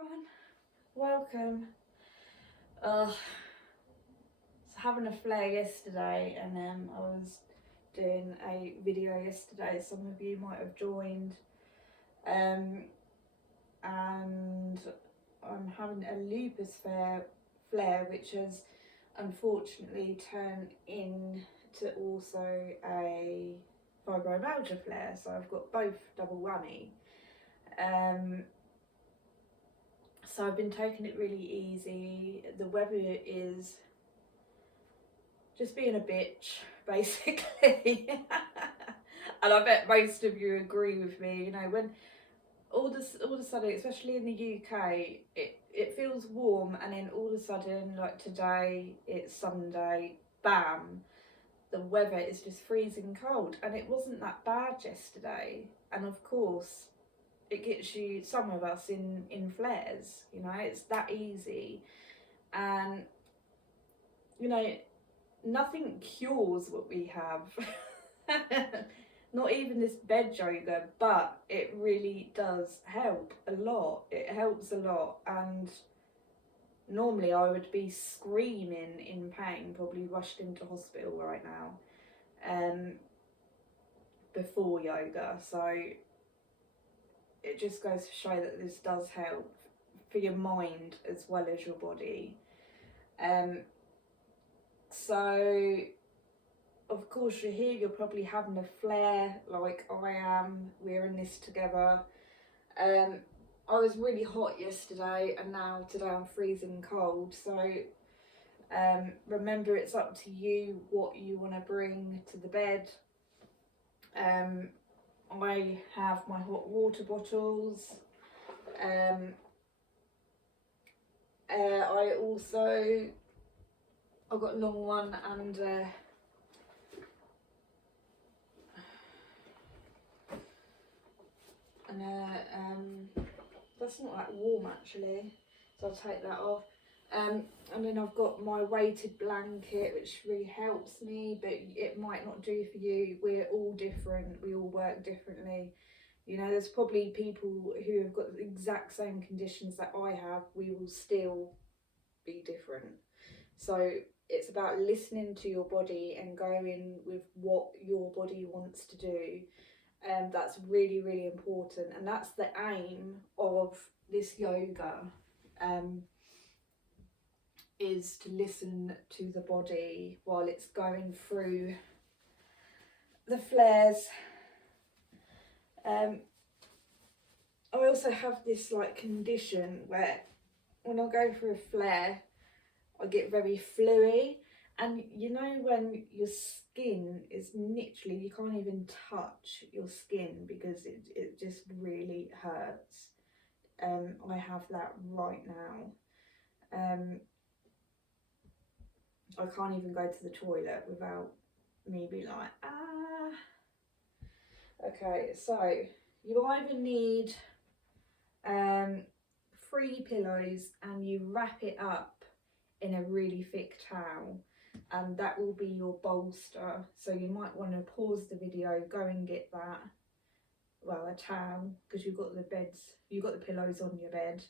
everyone, welcome. So having a flare yesterday, and I was doing a video yesterday. Some of you might have joined, and I'm having a lupus flare, which has unfortunately turned into also a fibromyalgia flare. So I've got both double whammy. So I've been taking it really easy. The weather is just being a bitch, basically. And I bet most of you agree with me. You know, when all of a sudden, especially in the UK, it feels warm, and then all of a sudden, like today, it's Sunday, bam, the weather is just freezing cold. And it wasn't that bad yesterday. And of course, it gets you, some of us, in flares. You know, it's that easy. And you know, nothing cures what we have. Not even this bed yoga, but it really does help a lot. It helps a lot. And normally I would be screaming in pain, probably rushed into hospital right now, before yoga. So it just goes to show that this does help for your mind as well as your body. So of course you're here, you're probably having a flare like I am. We're in this together. I was really hot yesterday, and now today I'm freezing cold. So remember, it's up to you what you want to bring to the bed. I have my hot water bottles. I've got a long one, and that's not that warm actually, so I'll take that off. And then I've got my weighted blanket, which really helps me, but it might not do for you. We're all different, we all work differently. You know, there's probably people who have got the exact same conditions that I have. We will still be different. So it's about listening to your body and going with what your body wants to do. That's really, really important, and that's the aim of this yoga, is to listen to the body while it's going through the flares. I also have this like condition where when I go through a flare, I get very fluey. And you know, when your skin is literally, you can't even touch your skin because it just really hurts. I have that right now. I can't even go to the toilet without me being like, ah. Okay, so you either need 3 pillows, and you wrap it up in a really thick towel, and that will be your bolster. So you might want to pause the video, go and get that, well, a towel, because you've got the pillows on your bed.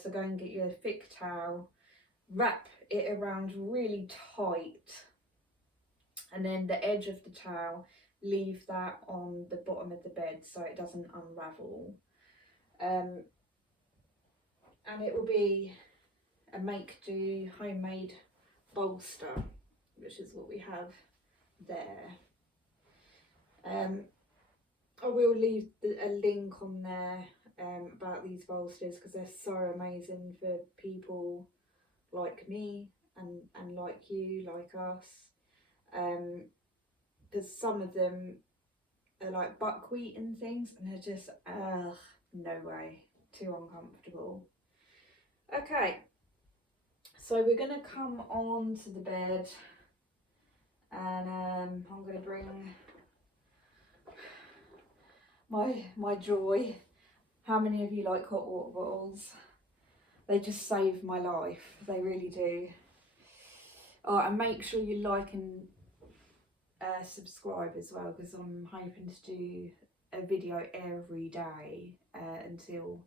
So go and get your thick towel, wrap it around really tight, and then the edge of the towel, leave that on the bottom of the bed so it doesn't unravel. And it will be a make-do homemade bolster, which is what we have there. I will leave a link on there about these bolsters, because they're so amazing for people like me and like you, like us, because some of them are like buckwheat and things, and they're just no way, too uncomfortable. Okay, so we're gonna come on to the bed, and I'm gonna bring my joy. How many of you like hot water bottles? They just save my life, they really do. Oh, and make sure you like and subscribe as well, because I'm hoping to do a video every day until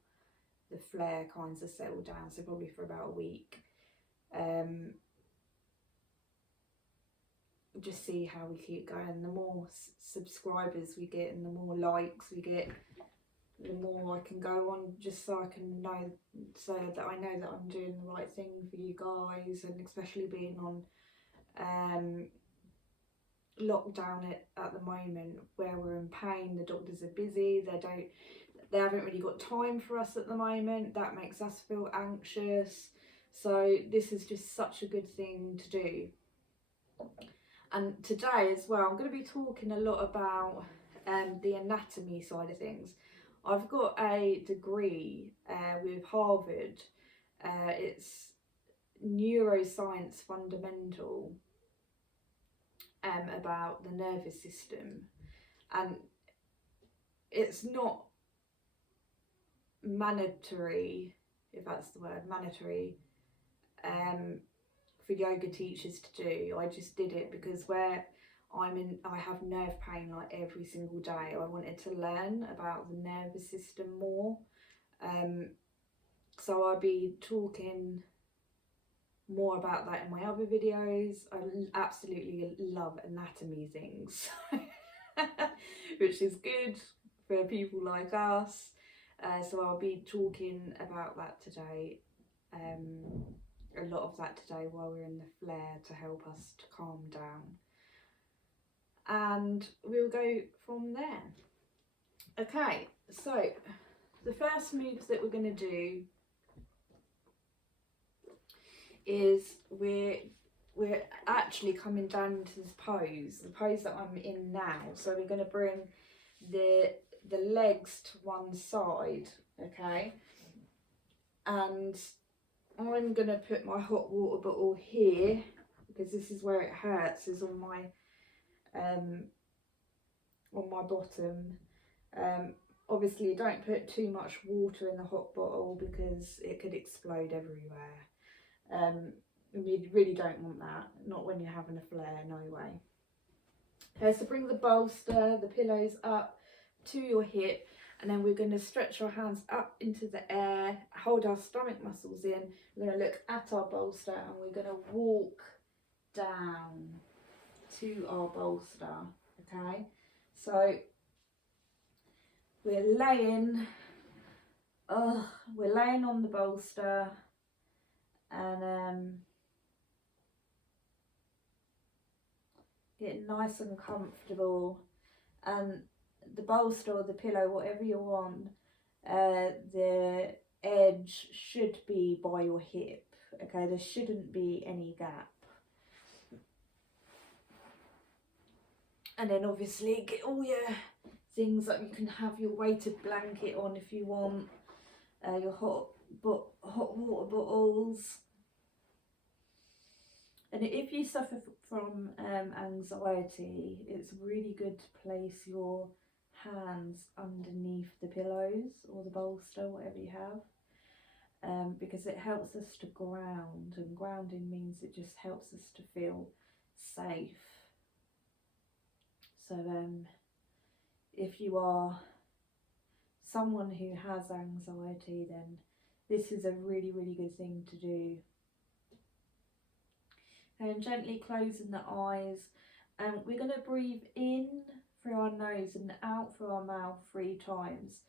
the flare kinds of settle down, so probably for about a week. Just see how we keep going. The more subscribers we get and the more likes we get, the more I can go on, just so I can know, so that I know that I'm doing the right thing for you guys, and especially being on lockdown at the moment where we're in pain. The doctors are busy, they haven't really got time for us at the moment. That makes us feel anxious, so this is just such a good thing to do. And today as well, I'm going to be talking a lot about the anatomy side of things. I've got a degree with Harvard. It's neuroscience fundamental, about the nervous system, and it's not mandatory, if that's the word, mandatory, for yoga teachers to do. I just did it because where I have nerve pain like every single day. I wanted to learn about the nervous system more. So I'll be talking more about that in my other videos. I absolutely love anatomy things, which is good for people like us. So I'll be talking about that today. A lot of that today while we're in the flare, to help us to calm down. And we'll go from there. Okay, so the first moves that we're going to do is we're actually coming down into this pose, the pose that I'm in now. So we're going to bring the legs to one side, okay? And I'm going to put my hot water bottle here, because this is where it hurts, is on my bottom. Obviously don't put too much water in the hot bottle because it could explode everywhere. We really don't want that, not when you're having a flare, no way. So bring the bolster, the pillows up to your hip, and then we're going to stretch our hands up into the air, hold our stomach muscles in. We're going to look at our bolster and we're going to walk down to our bolster, okay? So we're laying on the bolster, and get nice and comfortable. And the bolster or the pillow, whatever you're on, the edge should be by your hip, okay? There shouldn't be any gap. And then obviously get all your things, like you can have your weighted blanket on if you want, your hot water bottles. And if you suffer from anxiety, it's really good to place your hands underneath the pillows or the bolster, whatever you have, because it helps us to ground, and grounding means it just helps us to feel safe. So if you are someone who has anxiety, then this is a really, really good thing to do. And gently closing the eyes, and we're going to breathe in through our nose and out through our mouth 3 times,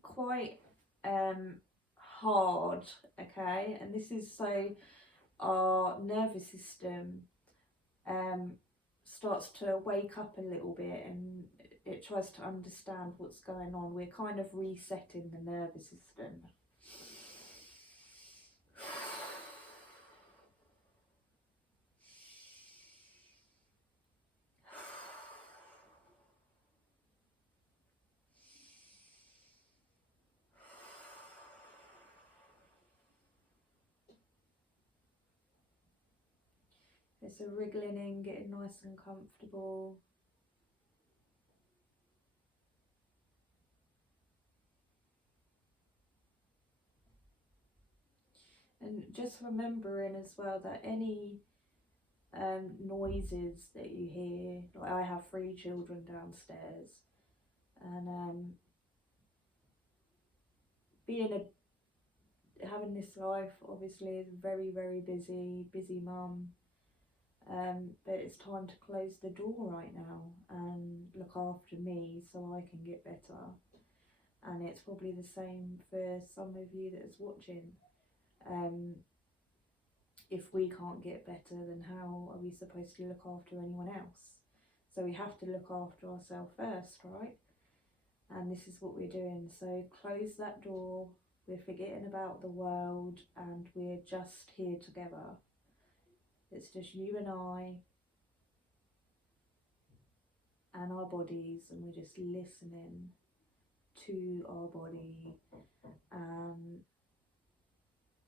quite hard, okay? And this is so our nervous system starts to wake up a little bit, and it tries to understand what's going on. We're kind of resetting the nervous system. It's a wriggling in, getting nice and comfortable. And just remembering as well that any noises that you hear, like I have 3 children downstairs, and having this life obviously is very, very busy mum. But it's time to close the door right now and look after me so I can get better. And it's probably the same for some of you that is watching. If we can't get better, then how are we supposed to look after anyone else? So we have to look after ourselves first, right? And this is what we're doing. So close that door. We're forgetting about the world and we're just here together. It's just you and I and our bodies, and we're just listening to our body and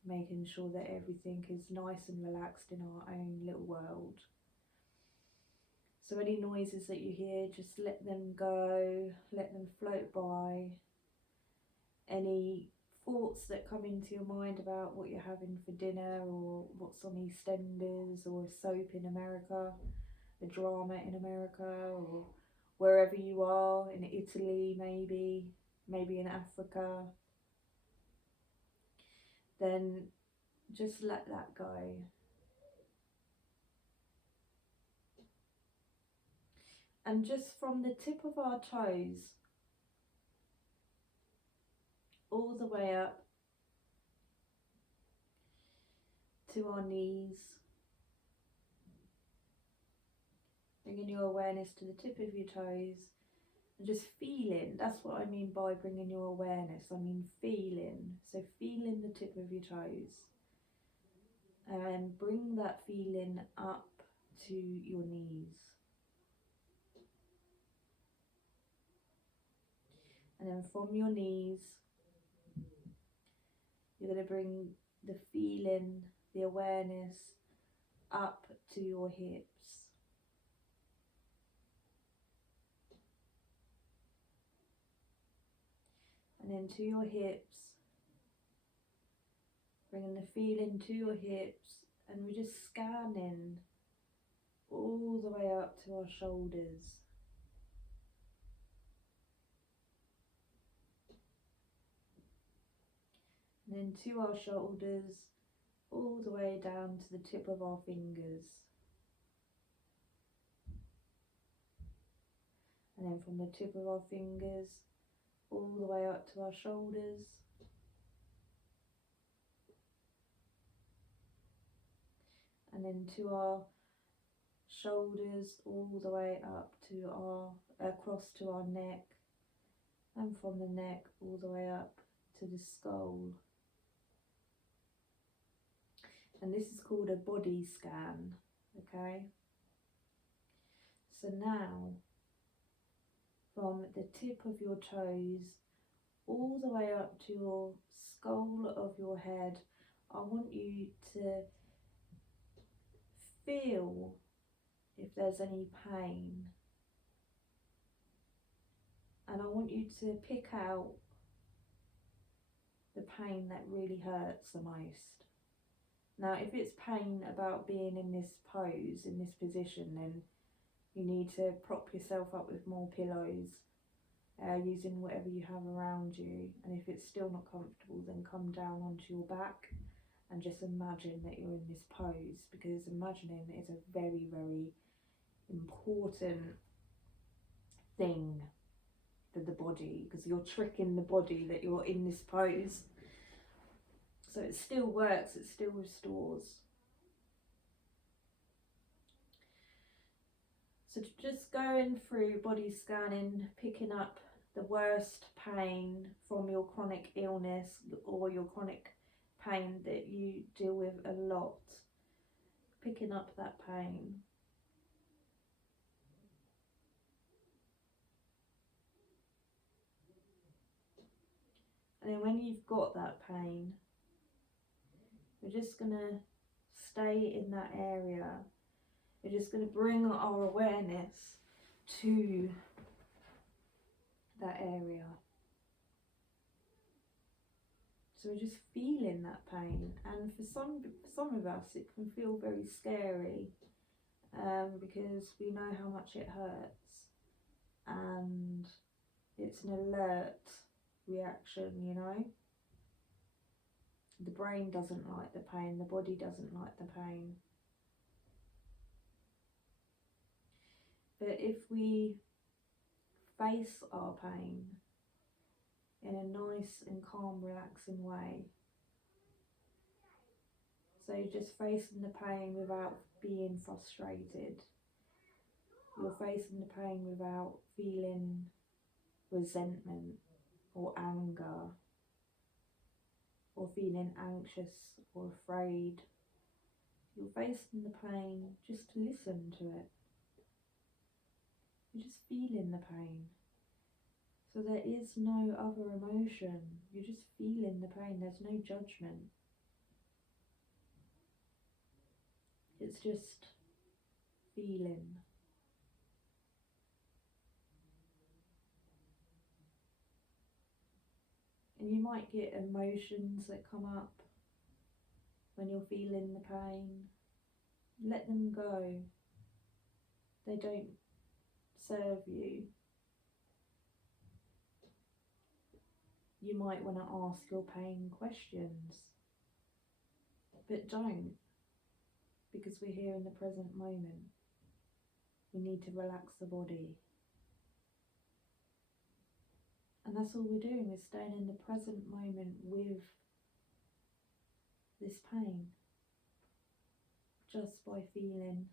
making sure that everything is nice and relaxed in our own little world. So any noises that you hear, just let them go, let them float by. Any thoughts that come into your mind about what you're having for dinner, or what's on EastEnders, or a soap in America, a drama in America, or wherever you are, in Italy maybe in Africa, then just let that go. And just from the tip of our toes all the way up to our knees, bringing your awareness to the tip of your toes and just feeling. That's what I mean by bringing your awareness. I mean feeling. So feeling the tip of your toes, and bring that feeling up to your knees. And then from your knees, you're going to bring the feeling, the awareness up to your hips. And then to your hips, bringing the feeling to your hips, and we're just scanning all the way up to our shoulders. And then to our shoulders, all the way down to the tip of our fingers. And then from the tip of our fingers, all the way up to our shoulders. And then to our shoulders, all the way up to across to our neck. And from the neck, all the way up to the skull. And this is called a body scan, okay? So now, from the tip of your toes all the way up to your skull of your head, I want you to feel if there's any pain. And I want you to pick out the pain that really hurts the most. Now, if it's pain about being in this pose, in this position, then you need to prop yourself up with more pillows, using whatever you have around you. And if it's still not comfortable, then come down onto your back and just imagine that you're in this pose, because imagining is a very, very important thing for the body, because you're tricking the body that you're in this pose. So it still works, it still restores. So just going through body scanning, picking up the worst pain from your chronic illness or your chronic pain that you deal with a lot, picking up that pain. And then when you've got that pain, we're just going to stay in that area. We're just going to bring our awareness to that area. So we're just feeling that pain. And for some of us, it can feel very scary, because we know how much it hurts. And it's an alert reaction, you know. The brain doesn't like the pain, the body doesn't like the pain. But if we face our pain in a nice and calm, relaxing way, so just facing the pain without being frustrated, you're facing the pain without feeling resentment or anger or feeling anxious or afraid. You're facing the pain just to listen to it. You're just feeling the pain. So there is no other emotion. You're just feeling the pain. There's no judgment. It's just feeling. And you might get emotions that come up when you're feeling the pain. Let them go. They don't serve you. You might want to ask your pain questions, but don't, because we're here in the present moment. We need to relax the body. And that's all we're doing, we're staying in the present moment with this pain, just by feeling.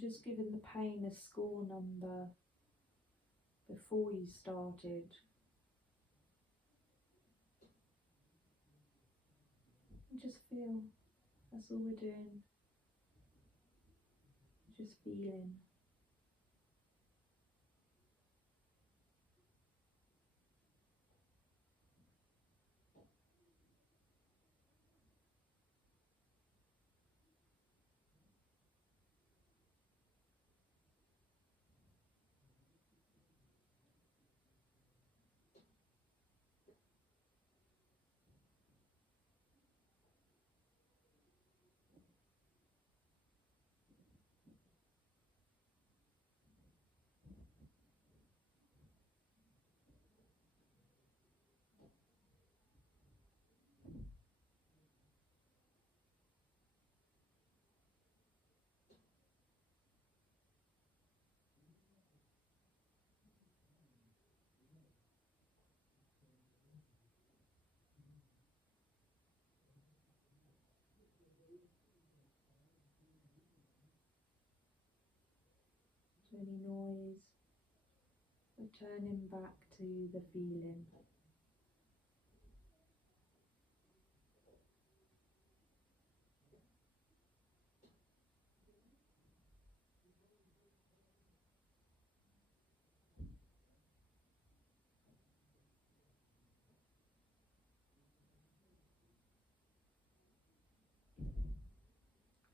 Just giving the pain a score number before you started. And just feel, that's all we're doing. Just feeling. So any noise, returning back to the feeling.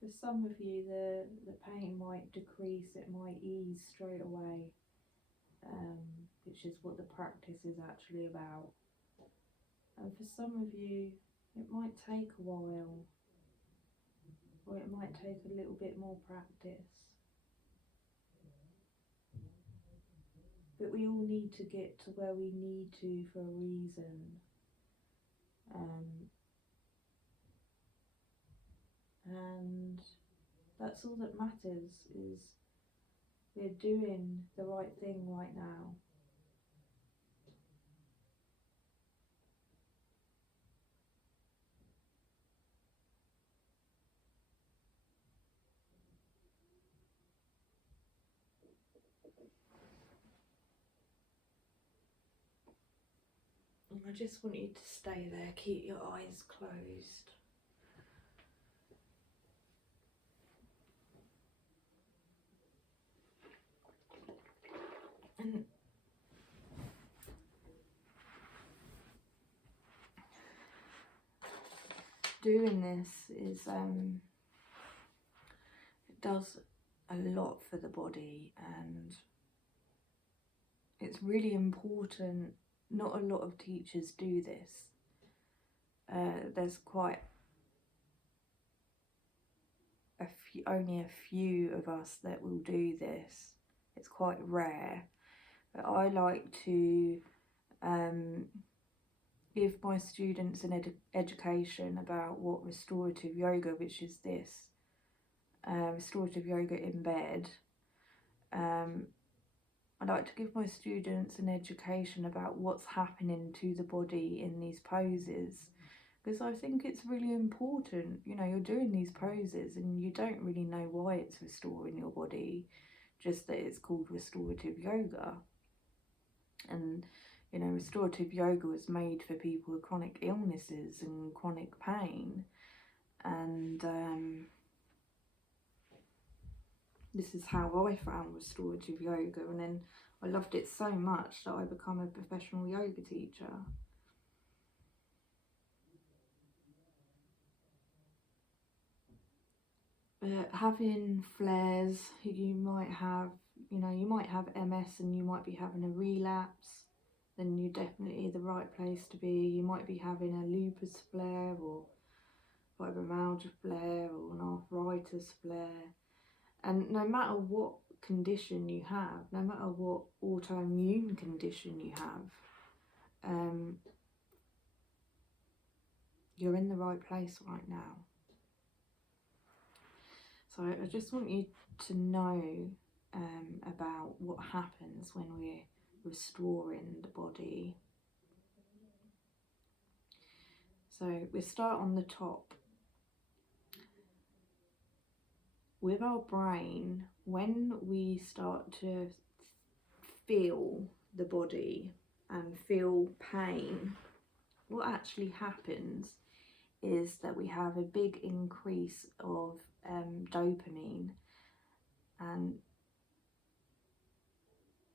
For some of you, the pain might decrease, it might ease straight away, which is what the practice is actually about. And for some of you, it might take a while, or it might take a little bit more practice. But we all need to get to where we need to for a reason. And that's all that matters, is we're doing the right thing right now. And I just want you to stay there, keep your eyes closed. And doing this is, it does a lot for the body, and it's really important. Not a lot of teachers do this. There's quite only a few of us that will do this. It's quite rare. But I like to give my students an education about what restorative yoga, which is this, restorative yoga in bed. I like to give my students an education about what's happening to the body in these poses, because I think it's really important. You know, you're doing these poses and you don't really know why it's restoring your body, just that it's called restorative yoga. And you know, restorative yoga was made for people with chronic illnesses and chronic pain, and this is how I found restorative yoga, and then I loved it so much that I became a professional yoga teacher. Having flares, you might have, you know, you might have MS and you might be having a relapse, then you're definitely the right place to be. You might be having a lupus flare or fibromyalgia flare or an arthritis flare. And no matter what condition you have, no matter what autoimmune condition you have, you're in the right place right now. So I just want you to know about what happens when we're restoring the body. So we start on the top. With our brain, when we start to feel the body and feel pain, what actually happens is that we have a big increase of dopamine and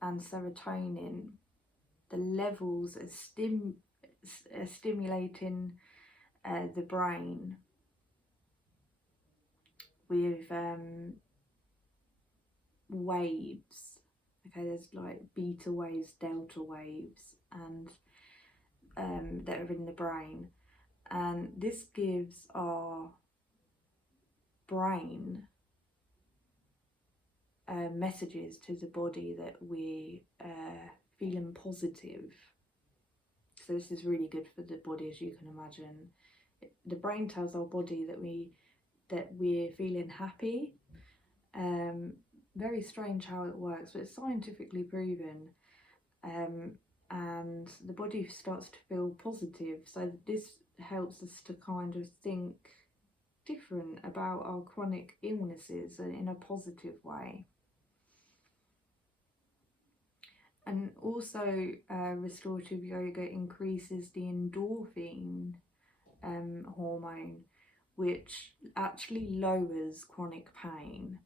serotonin. The levels are stimulating the brain with waves. Okay, there's like beta waves, delta waves, and that are in the brain, and this gives our brain messages to the body that we're feeling positive. So this is really good for the body, as you can imagine. The brain tells our body that we're feeling happy. Very strange how it works, but it's scientifically proven. And the body starts to feel positive. So this helps us to kind of think different about our chronic illnesses in a positive way. And also restorative yoga increases the endorphin hormone, which actually lowers chronic pain.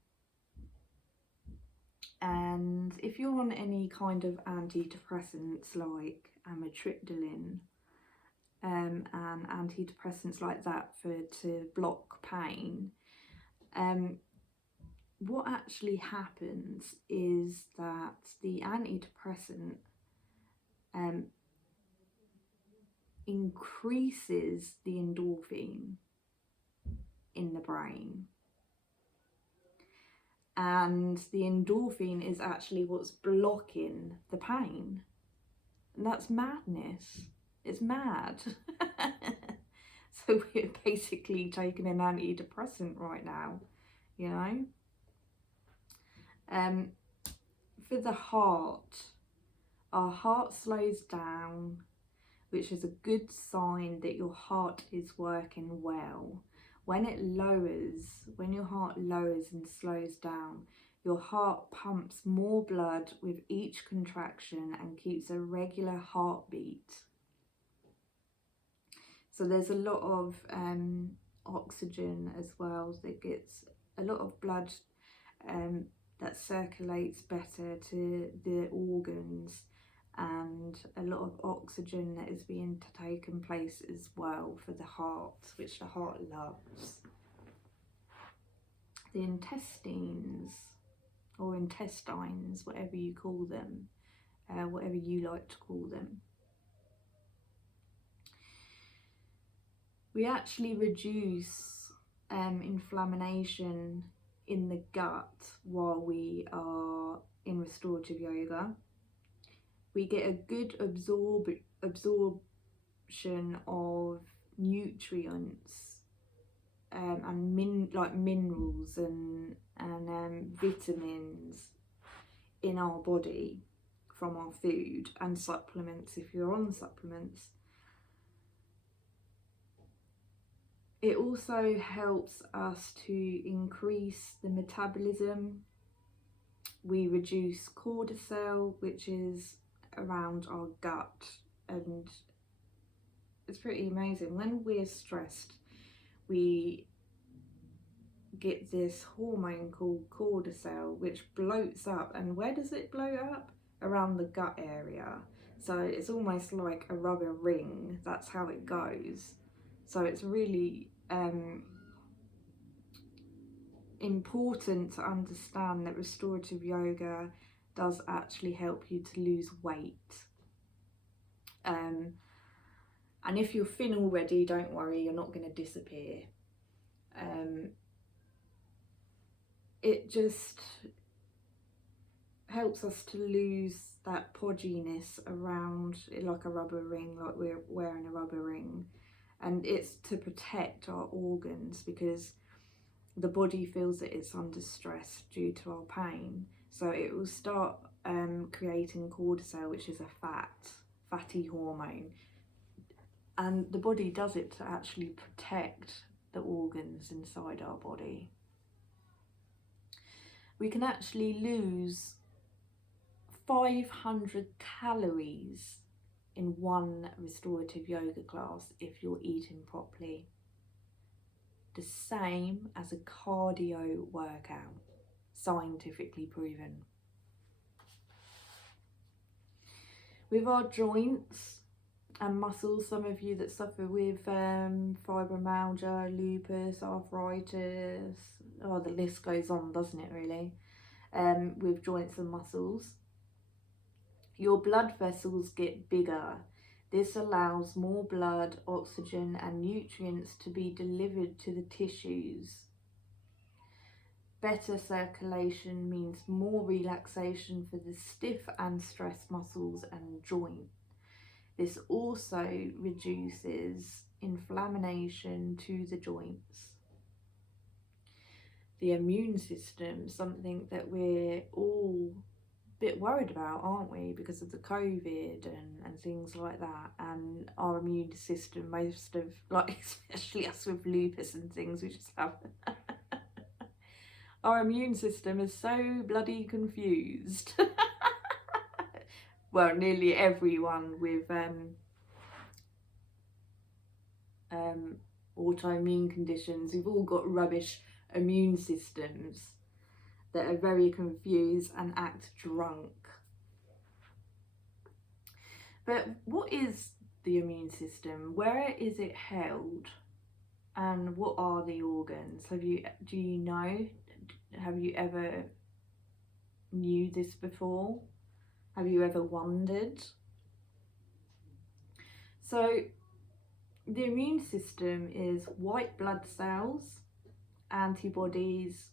And if you're on any kind of antidepressants like amitriptyline and antidepressants like that to block pain, what actually happens is that the antidepressant increases the endorphin in the brain, and the endorphin is actually what's blocking the pain, and that's madness. It's mad. So we're basically taking an antidepressant right now, you know. For the heart, our heart slows down, which is a good sign that your heart is working well. When your heart lowers and slows down, your heart pumps more blood with each contraction and keeps a regular heartbeat. So there's a lot of oxygen as well, that gets a lot of blood that circulates better to the organs, and a lot of oxygen that is being taken place as well for the heart, which the heart loves. The intestines, or intestines, whatever you call them, whatever you like to call them. We actually reduce inflammation in the gut while we are in restorative yoga. We get a good absorption of nutrients and minerals and vitamins in our body from our food, and supplements if you're on supplements. It also helps us to increase the metabolism. We reduce cortisol, which is around our gut, and it's pretty amazing. When we're stressed, we get this hormone called cortisol, which bloats up. And where does it bloat up? Around the gut area. So it's almost like a rubber ring. That's how it goes. So it's really important to understand that restorative yoga does actually help you to lose weight. And if you're thin already, don't worry, you're not going to disappear. It just helps us to lose that podginess around it, like a rubber ring, like we're wearing a rubber ring. And it's to protect our organs, because the body feels that it's under stress due to our pain. So it will start creating cortisol, which is a fatty hormone. And the body does it to actually protect the organs inside our body. We can actually lose 500 calories in one restorative yoga class if you're eating properly. The same as a cardio workout, scientifically proven. With our joints and muscles, some of you that suffer with fibromyalgia, lupus, arthritis, oh, the list goes on, doesn't it really? With joints and muscles, your blood vessels get bigger. This allows more blood, oxygen and nutrients to be delivered to the tissues. Better circulation means more relaxation for the stiff and stressed muscles and joint. This also reduces inflammation to the joints. The immune system, something that we're all a bit worried about, aren't we, because of the COVID and things like that. And our immune system, most of, like, especially us with lupus and things, we just have our immune system is so bloody confused. Well, nearly everyone with autoimmune conditions, we've all got rubbish immune systems that are very confused and act drunk. But what is the immune system? Where is it held? And what are the organs? Do you know? Have you ever knew this before? Have you ever wondered? So the immune system is white blood cells, antibodies,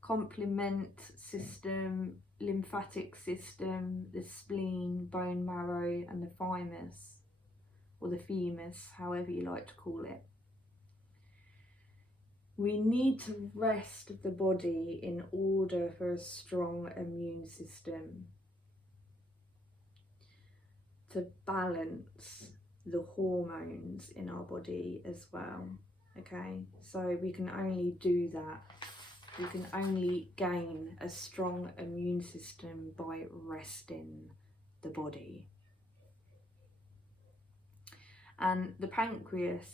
complement system, lymphatic system, the spleen, bone marrow and the thymus, or the femur, however you like to call it. We need to rest the body in order for a strong immune system to balance the hormones in our body as well. Okay, so we can only do that. We can only gain a strong immune system by resting the body. And the pancreas,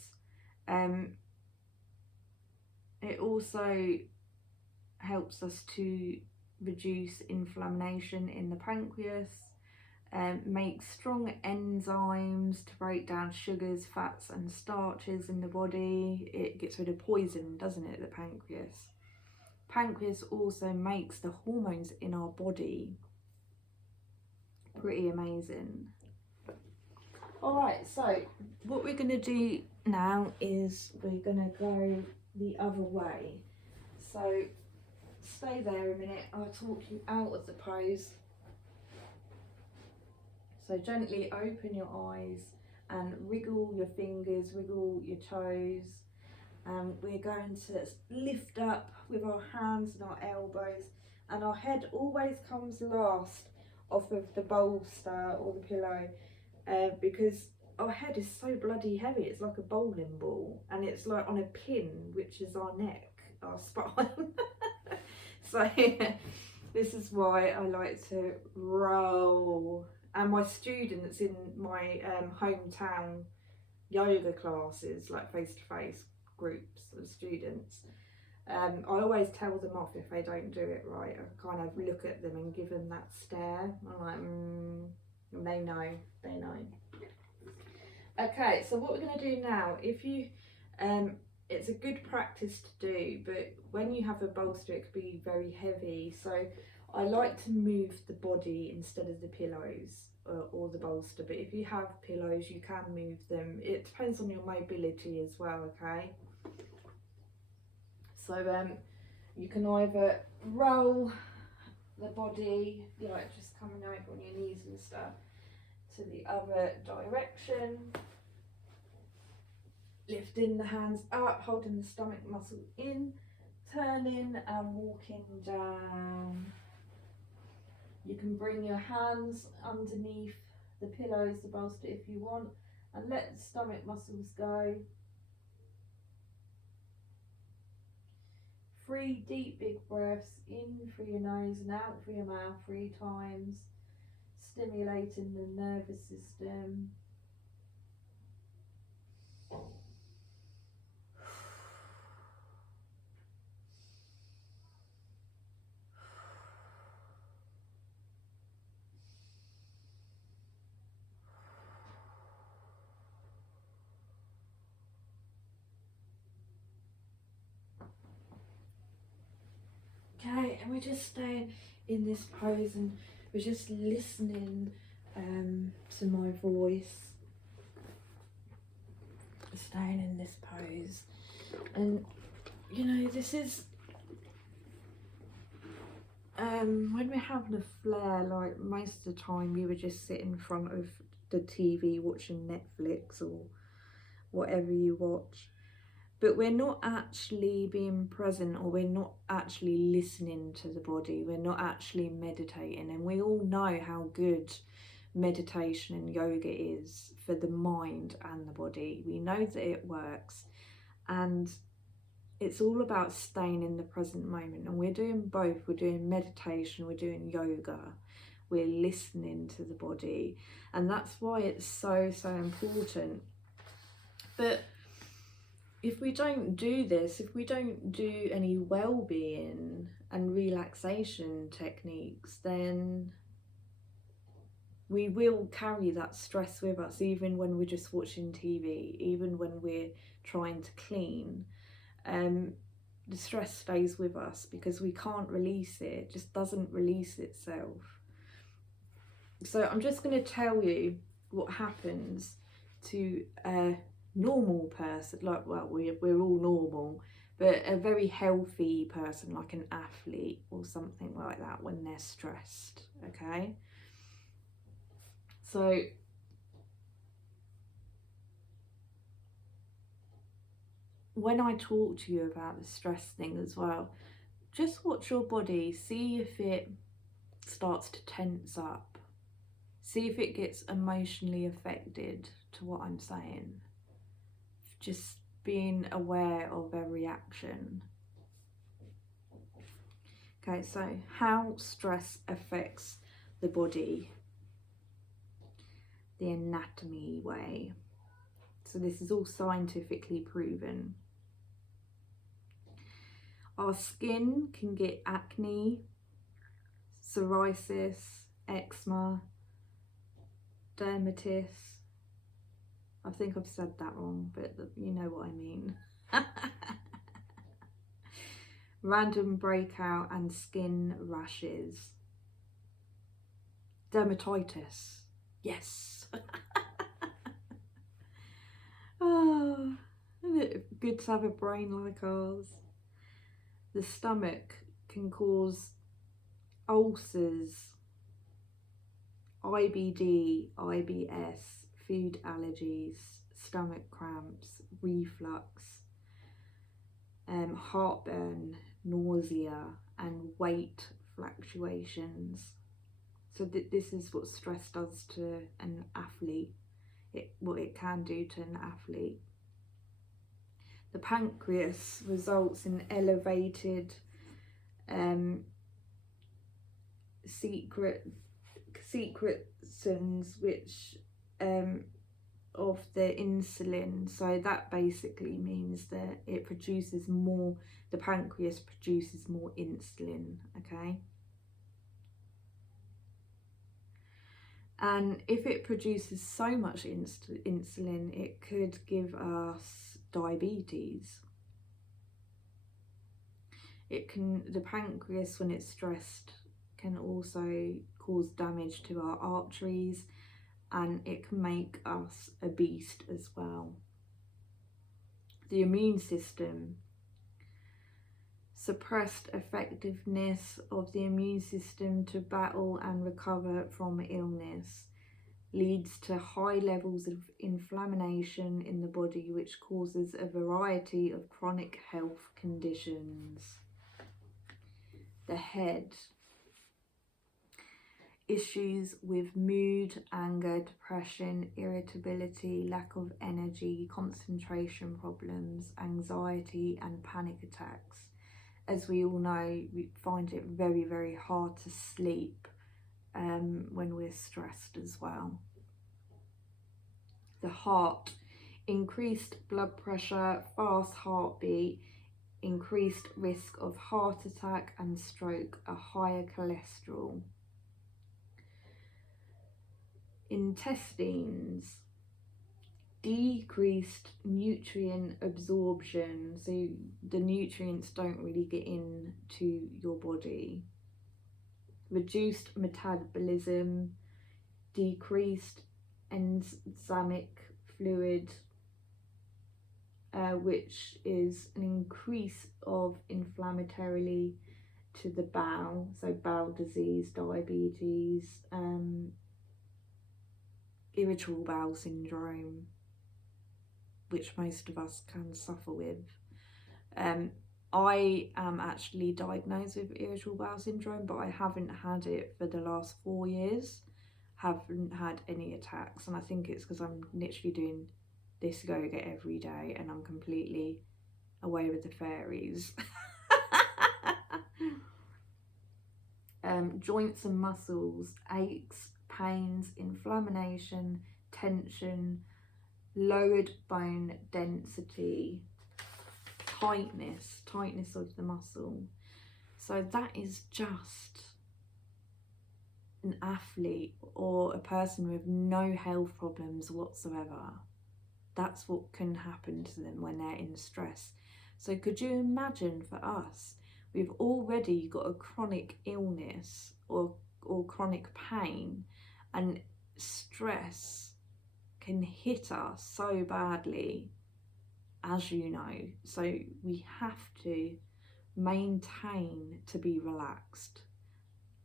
it also helps us to reduce inflammation in the pancreas, make strong enzymes to break down sugars, fats and starches in the body. It gets rid of poison, doesn't it, the pancreas? Pancreas also makes the hormones in our body. Pretty amazing. Alright, so what we're going to do now is we're going to go the other way. So stay there a minute, I'll talk you out of the pose. So gently open your eyes and wriggle your fingers, wriggle your toes. We're going to lift up with our hands and our elbows, and our head always comes last off of the bolster or the pillow, because our head is so bloody heavy. It's like a bowling ball, and it's like on a pin, which is our neck, our spine. So this is why I like to roll. And my students in my hometown yoga classes, like face-to-face groups of students, I always tell them off if they don't do it right. I kind of look at them and give them that stare. I'm like, and they know. Okay, so what we're going to do now, if you, it's a good practice to do, but when you have a bolster it can be very heavy, so I like to move the body instead of the pillows or the bolster. But if you have pillows you can move them. It depends on your mobility as well, okay? So you can either roll the body, like just coming over on your knees and stuff, to the other direction, lifting the hands up, holding the stomach muscle in, turning and walking down. You can bring your hands underneath the pillows, the bolster if you want, and let the stomach muscles go. 3 deep big breaths in through your nose and out through your mouth 3 times, stimulating the nervous system. Okay, and we're just staying in this pose and we're just listening to my voice. Staying in this pose. And you know, this is when we're having a flare, like most of the time we would just sit in front of the TV watching Netflix or whatever you watch. But we're not actually being present, or we're not actually listening to the body. We're not actually meditating. And we all know how good meditation and yoga is for the mind and the body. We know that it works. And it's all about staying in the present moment. And we're doing both. We're doing meditation, we're doing yoga, we're listening to the body. And that's why it's so, so important. But if we don't do this, if we don't do any well-being and relaxation techniques, then we will carry that stress with us, even when we're just watching TV, even when we're trying to clean. The stress stays with us because we can't release it. It just doesn't release itself. So I'm just going to tell you what happens to a normal person, like, well, we're all normal, but a very healthy person, like an athlete or something like that, when they're stressed, okay? So when I talk to you about the stress thing as well, just watch your body, see if it starts to tense up, see if it gets emotionally affected to what I'm saying. Just being aware of a reaction. Okay, so how stress affects the body, the anatomy way. So this is all scientifically proven. Our skin can get acne, psoriasis, eczema, dermatitis. I think I've said that wrong, but you know what I mean. Random breakout and skin rashes. Dermatitis. Yes. Oh, isn't it good to have a brain like ours? The stomach can cause ulcers, IBD, IBS, food allergies, stomach cramps, reflux, heartburn, nausea, and weight fluctuations. So this is what stress does to an athlete, what it can do to an athlete. The pancreas results in elevated secretions which of the insulin. So that basically means that it produces more, the pancreas produces more insulin, okay? And if it produces so much insulin, it could give us diabetes. The pancreas, when it's stressed, can also cause damage to our arteries, and it can make us obese as well. The immune system. Suppressed effectiveness of the immune system to battle and recover from illness leads to high levels of inflammation in the body, which causes a variety of chronic health conditions. The head. Issues with mood, anger, depression, irritability, lack of energy, concentration problems, anxiety, and panic attacks. As we all know, we find it very, very hard to sleep when we're stressed as well. The heart. Increased blood pressure, fast heartbeat, increased risk of heart attack and stroke, a higher cholesterol. Intestines. Decreased nutrient absorption, so the nutrients don't really get into your body. Reduced metabolism, decreased enzymic fluid, which is an increase of inflammatory to the bowel, so bowel disease, diabetes, irritable bowel syndrome, which most of us can suffer with. I am actually diagnosed with irritable bowel syndrome, but I haven't had it for the last 4 years. Haven't had any attacks, and I think it's because I'm literally doing this go-get every day and I'm completely away with the fairies. Joints and muscles, aches, pains, inflammation, tension, lowered bone density, tightness of the muscle. So that is just an athlete or a person with no health problems whatsoever. That's what can happen to them when they're in stress. So could you imagine, for us, we've already got a chronic illness or chronic pain, and stress can hit us so badly, as you know. So we have to maintain to be relaxed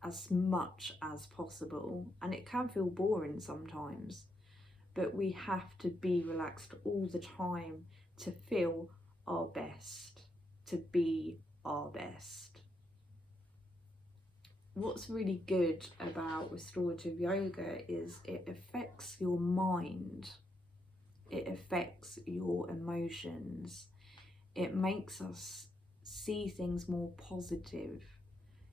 as much as possible, and it can feel boring sometimes, but we have to be relaxed all the time to feel our best, to be our best. What's really good about restorative yoga is it affects your mind, it affects your emotions, it makes us see things more positive,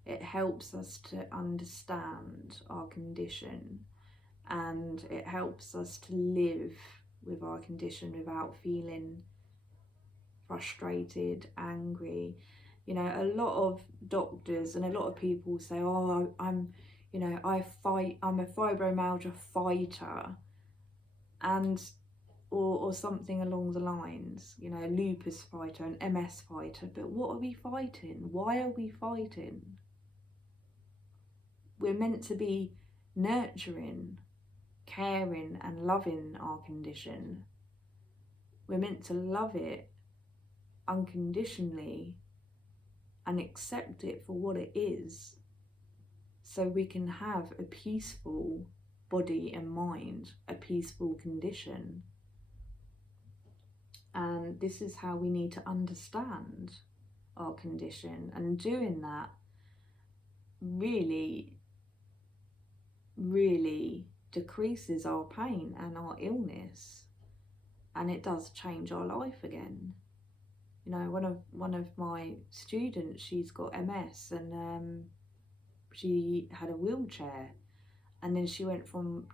it helps us to understand our condition, and it helps us to live with our condition without feeling frustrated, angry. You know, a lot of doctors and a lot of people say, oh, I'm a fibromyalgia fighter, and or something along the lines, you know, lupus fighter, an MS fighter. But what are we fighting? Why are we fighting? We're meant to be nurturing, caring and loving our condition. We're meant to love it unconditionally and accept it for what it is, so we can have a peaceful body and mind, a peaceful condition. And this is how we need to understand our condition, and doing that really decreases our pain and our illness, and it does change our life again. You know, one of my students, she's got MS, and she had a wheelchair, and then she went from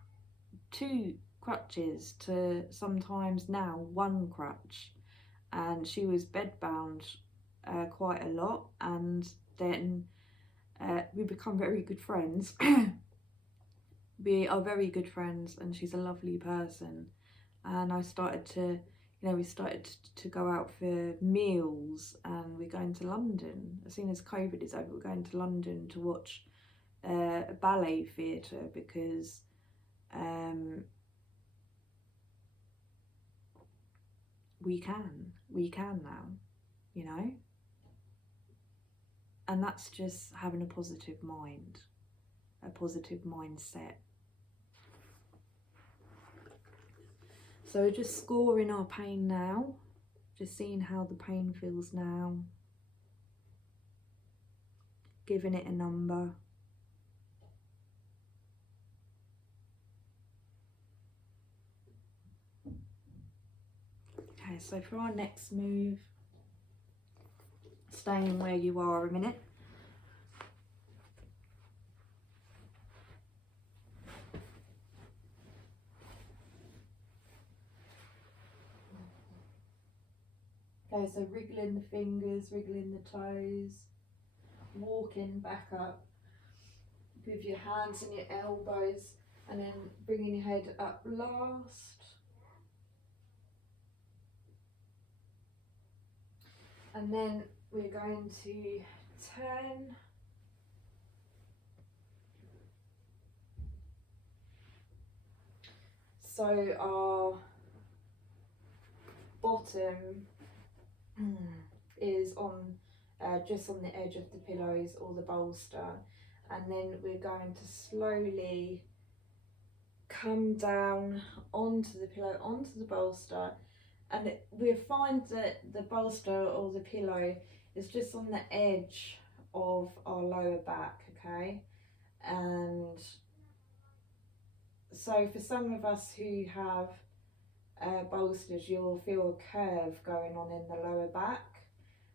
2 crutches to sometimes now 1 crutch, and she was bedbound quite a lot, and then we become very good friends. We are very good friends, and she's a lovely person, and I started to, we started to go out for meals, and we're going to London. As soon as COVID is over, we're going to London to watch a ballet theatre, because we can now, you know, and that's just having a positive mind, a positive mindset. So we're just scoring our pain now, just seeing how the pain feels now, giving it a number. Okay, so for our next move, staying where you are a minute. Okay, so wriggling the fingers, wriggling the toes, walking back up with your hands and your elbows, and then bringing your head up last. And then we're going to turn. So our bottom is on just on the edge of the pillows or the bolster, and then we're going to slowly come down onto the pillow, onto the bolster, and we'll find that the bolster or the pillow is just on the edge of our lower back, okay? And so for some of us who have bolsters, you'll feel a curve going on in the lower back.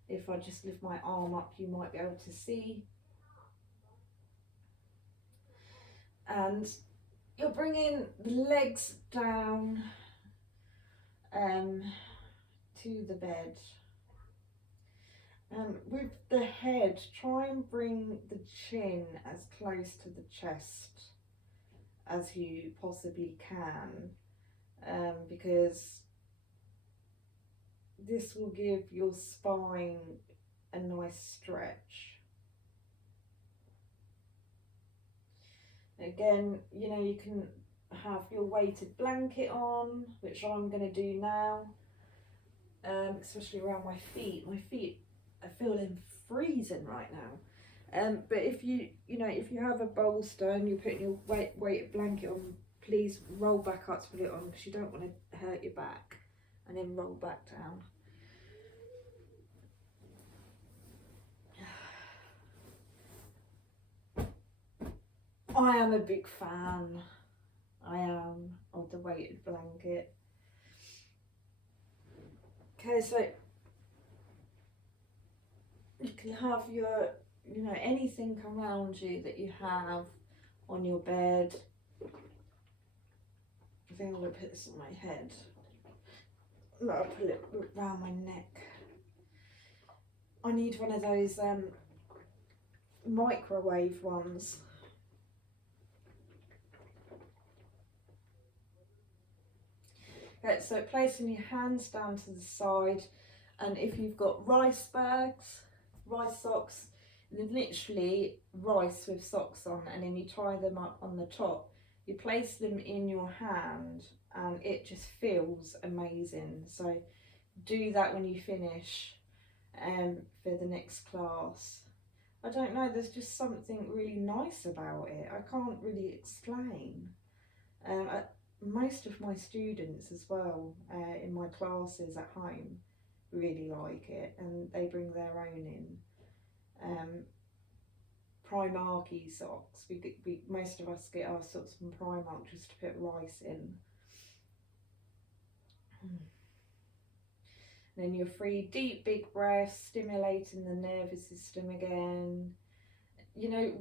If I just lift my arm up, you might be able to see. And you're bringing the legs down to the bed. With the head, try and bring the chin as close to the chest as you possibly can, because this will give your spine a nice stretch. Again, you can have your weighted blanket on, which I'm going to do now, especially around my feet. My feet are feeling freezing right now. But if you have a bolster and you're putting your weighted blanket on, please roll back up to put it on, because you don't want to hurt your back, and then roll back down. I am a big fan, of the weighted blanket. Okay, so you can have your, anything around you that you have on your bed. I think I'm going to put this on my head. I'll put it around my neck. I need one of those microwave ones. Okay, so placing your hands down to the side, and if you've got rice bags, rice socks, literally rice with socks on, and then you tie them up on the top. You place them in your hand and it just feels amazing. So do that when you finish for the next class. I don't know, there's just something really nice about it. I can't really explain. Most of my students as well in my classes at home really like it, and they bring their own in. Primark socks. Most of us get our socks from Primark just to put rice in. Then your 3 deep big breaths, stimulating the nervous system again. You know,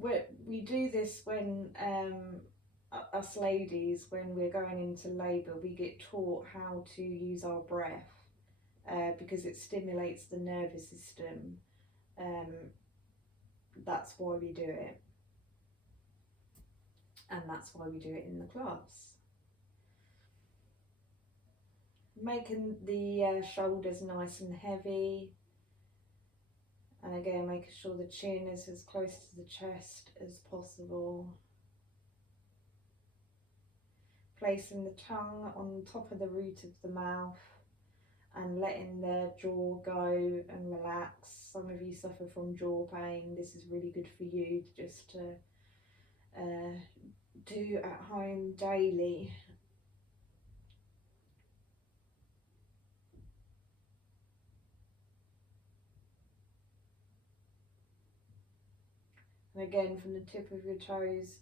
we do this when us ladies, when we're going into labour, we get taught how to use our breath because it stimulates the nervous system. That's why we do it, and that's why we do it in the class. Making the shoulders nice and heavy, and again making sure the chin is as close to the chest as possible. Placing the tongue on top of the root of the mouth and letting the jaw go and relax. Some of you suffer from jaw pain. This is really good for you just to do at home daily. And again, from the tip of your toes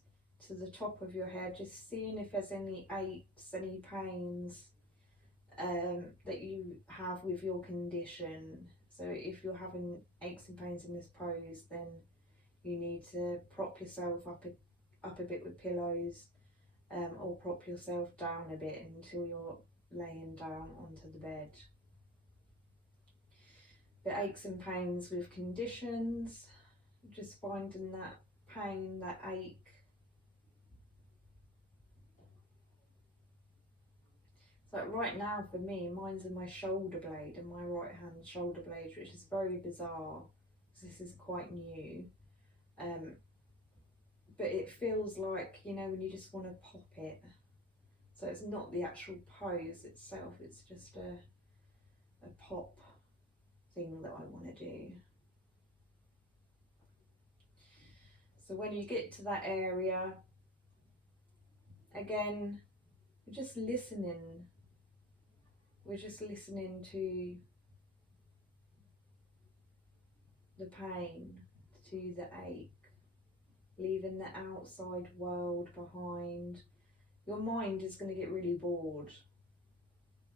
to the top of your head, just seeing if there's any aches, any pains that you have with your condition. So if you're having aches and pains in this pose, then you need to prop yourself up a bit with pillows, or prop yourself down a bit until you're laying down onto the bed. The aches and pains with conditions, just finding that pain, that ache. So right now for me, mine's in my shoulder blade, and my right hand shoulder blade, which is very bizarre because this is quite new. But it feels like, you know, when you just want to pop it. So it's not the actual pose itself, it's just a pop thing that I want to do. So when you get to that area, again, we're just listening. We're just listening to the pain, to the ache, leaving the outside world behind. Your mind is going to get really bored.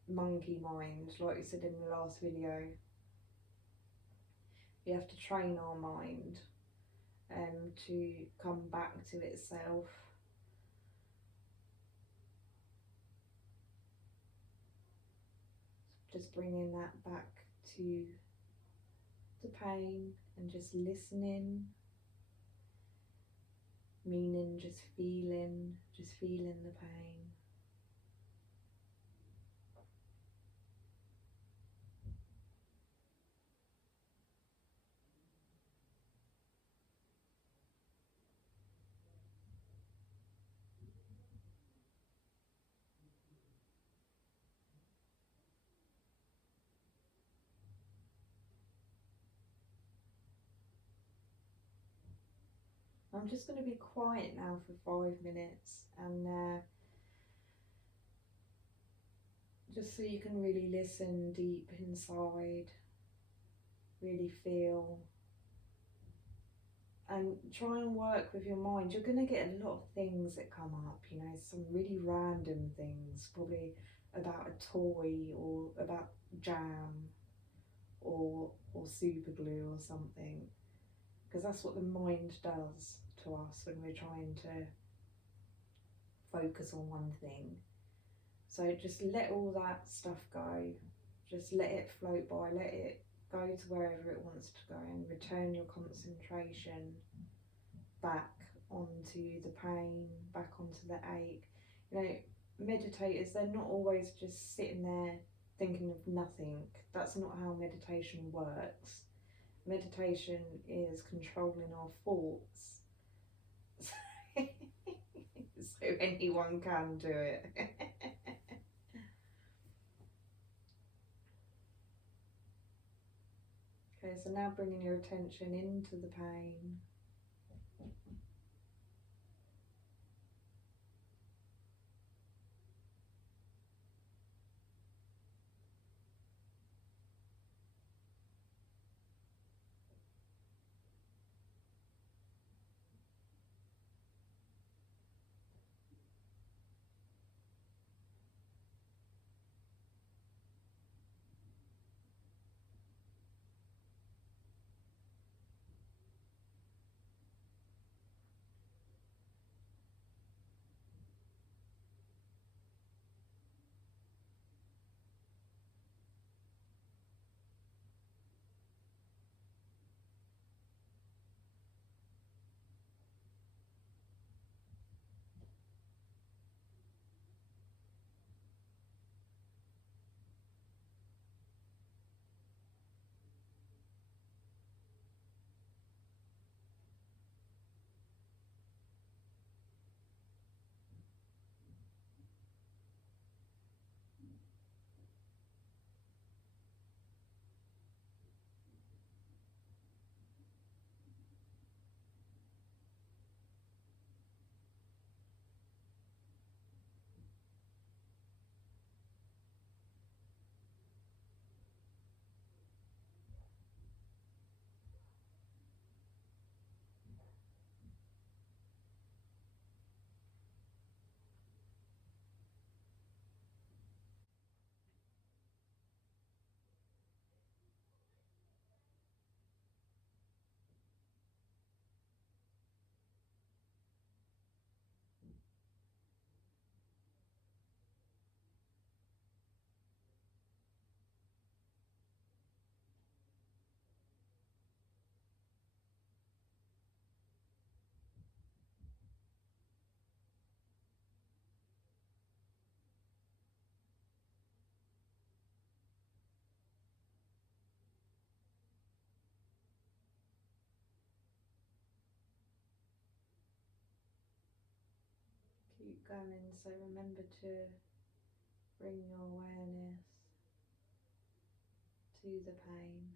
Monkey mind, like we said in the last video. We have to train our mind to come back to itself. Just bringing that back to the pain and just listening, meaning just feeling the pain. I'm just going to be quiet now for 5 minutes, and just so you can really listen deep inside, really feel, and try and work with your mind. You're going to get a lot of things that come up, you know, some really random things, probably about a toy or about jam or super glue or something, because that's what the mind does to us when we're trying to focus on one thing. So just let all that stuff go, just let it float by, let it go to wherever it wants to go, and return your concentration back onto the pain, back onto the ache. You know, meditators, they're not always just sitting there thinking of nothing. That's not how meditation works. meditation is controlling our thoughts. So anyone can do it. Okay, so now bringing your attention into the pain. Keep going, so remember to bring your awareness to the pain.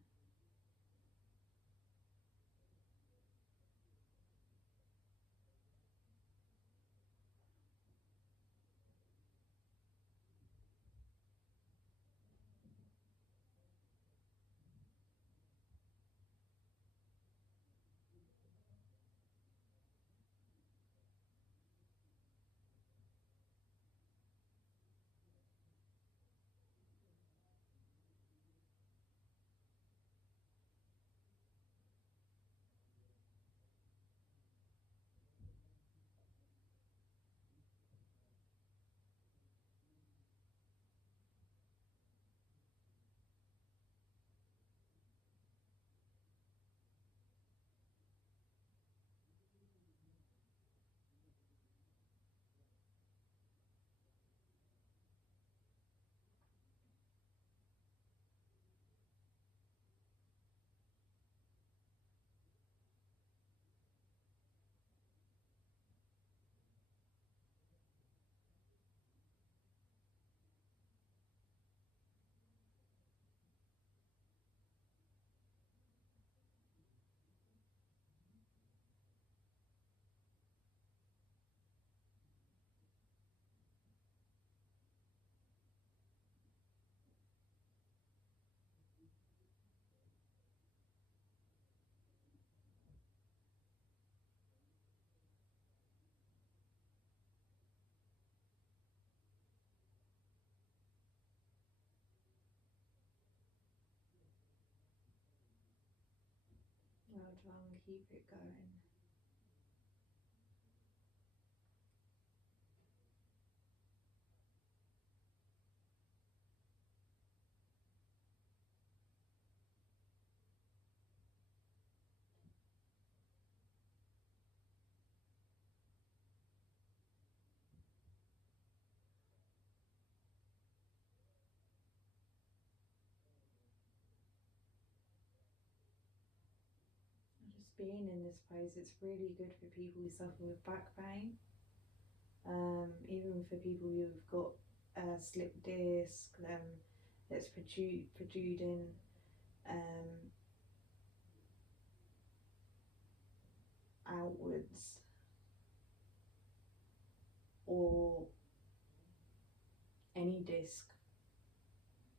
Well done, keep it going. being in this pose. It's really good for people who suffer with back pain, even for people who've got slip disc that's protruding, outwards, or any disc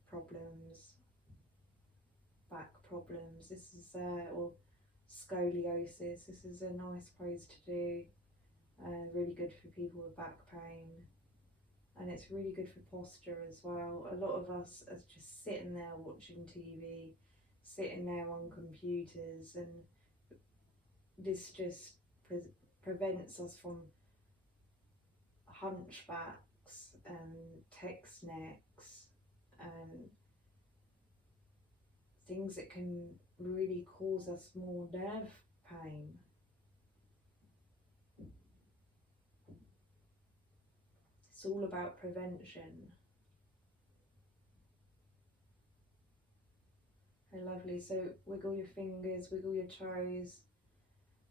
problems, back problems. This is or scoliosis. This is a nice pose to do. Really good for people with back pain, and it's really good for posture as well. A lot of us are just sitting there watching TV, sitting there on computers, and this just prevents us from hunchbacks and text necks and things that can really cause us more nerve pain. It's all about prevention. Okay, lovely. So wiggle your fingers, wiggle your toes,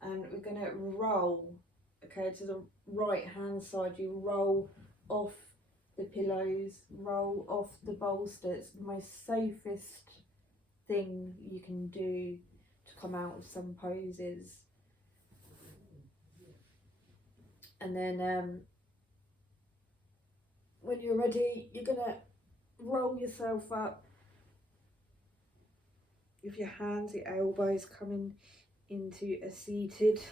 and we're going to roll, okay, to the right hand side. You roll off the pillows, roll off the bolster. It's the most safest thing you can do to come out of some poses. And then when you're ready, you're going to roll yourself up with your hands, your elbows coming into a seated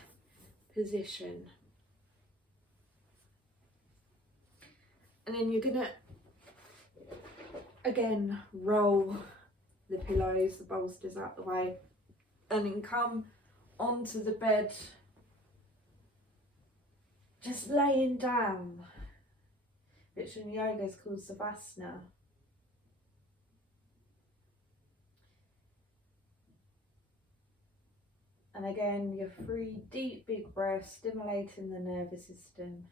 position. And then you're going to, again, roll the pillows, the bolsters out the way, and then come onto the bed, just laying down, which in yoga is called Savasana. And again, your 3 deep, big breaths, stimulating the nervous system.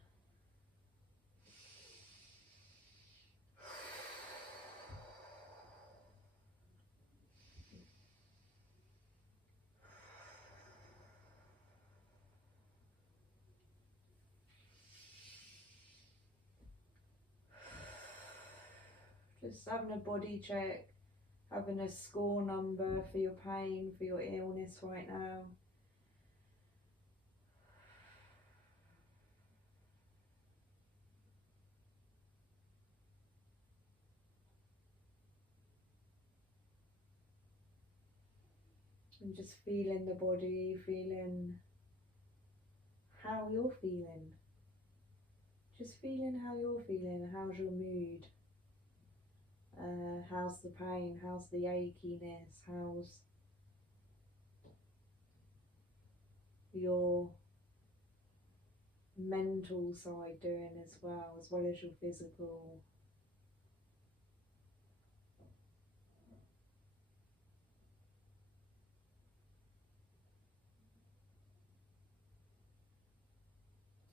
Just having a body check, having a score number for your pain, for your illness right now. And just feeling the body, feeling how you're feeling. Just feeling how you're feeling. How's your mood? How's the pain? How's the achiness? How's your mental side doing as well as your physical?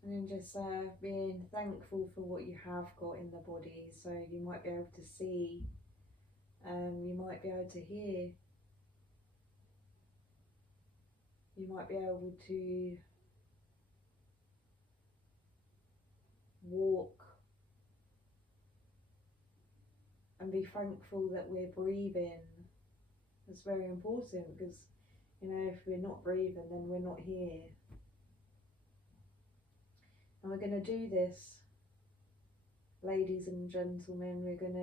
And then just being thankful for what you have got in the body. So you might be able to see, you might be able to hear, you might be able to walk, and be thankful that we're breathing. It's very important, because you know, if we're not breathing, then we're not here. And we're going to do this, ladies and gentlemen. We're going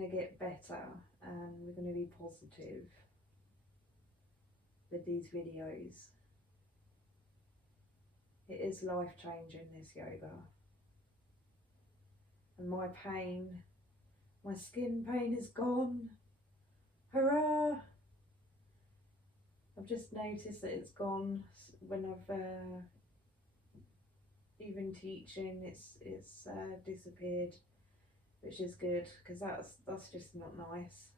to get better, and we're going to be positive with these videos. It is life-changing, this yoga. And my pain, my skin pain is gone. Hurrah! I've just noticed that it's gone when I've even teaching. It's disappeared, which is good, because that's just not nice,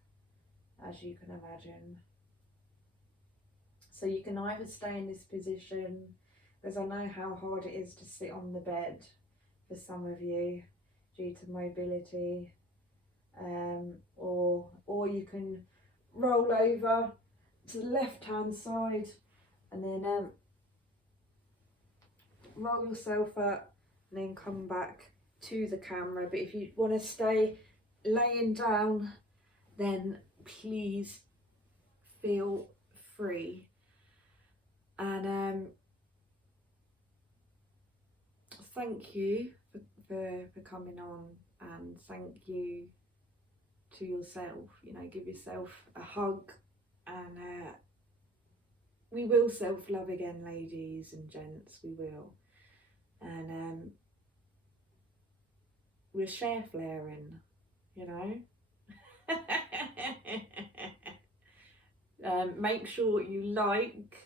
as you can imagine. So you can either stay in this position, because I know how hard it is to sit on the bed for some of you due to mobility, or you can roll over to the left hand side, and then roll yourself up and then come back to the camera. But if you want to stay laying down, then please feel free. And thank you for coming on, and thank you to yourself. You know, give yourself a hug, and we will self-love again, ladies and gents, we will. And we're share flaring, you know. Make sure you like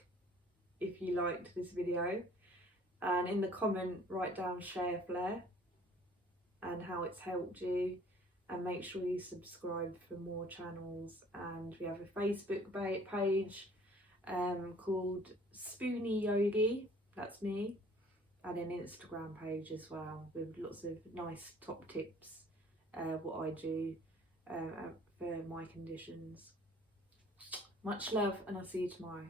if you liked this video, and in the comment write down share flare and how it's helped you, and make sure you subscribe for more channels. And we have a Facebook page called Spoonie Yogi, that's me, and an Instagram page as well with lots of nice top tips, what I do for my conditions. Much love, and I'll see you tomorrow.